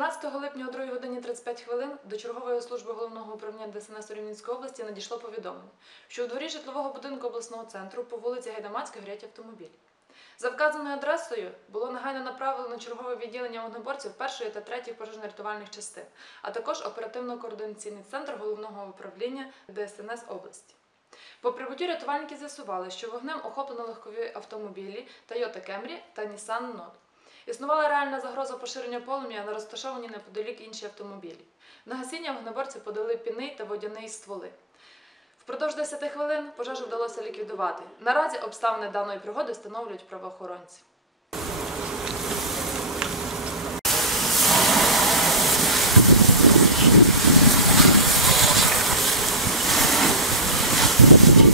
14 липня о 2 годині 35 хвилин до чергової служби головного управління ДСНС у Рівненської області надійшло повідомлення, що у дворі житлового будинку обласного центру по вулиці Гайдамацька горять автомобілі. За вказаною адресою було негайно направлено чергове відділення вогнеборців першої та третьої пожежно-рятувальних частин, а також оперативно-координаційний центр головного управління ДСНС області. По прибуттю рятувальники з'ясували, що вогнем охоплено легкові автомобілі Toyota Camry та Nissan Note. Існувала реальна загроза поширення полум'я на розташовані неподалік інші автомобілі. На гасіння вогнеборці подали піний та водяний стволи. Впродовж 10 хвилин пожежу вдалося ліквідувати. Наразі обставини даної пригоди встановлюють правоохоронці. you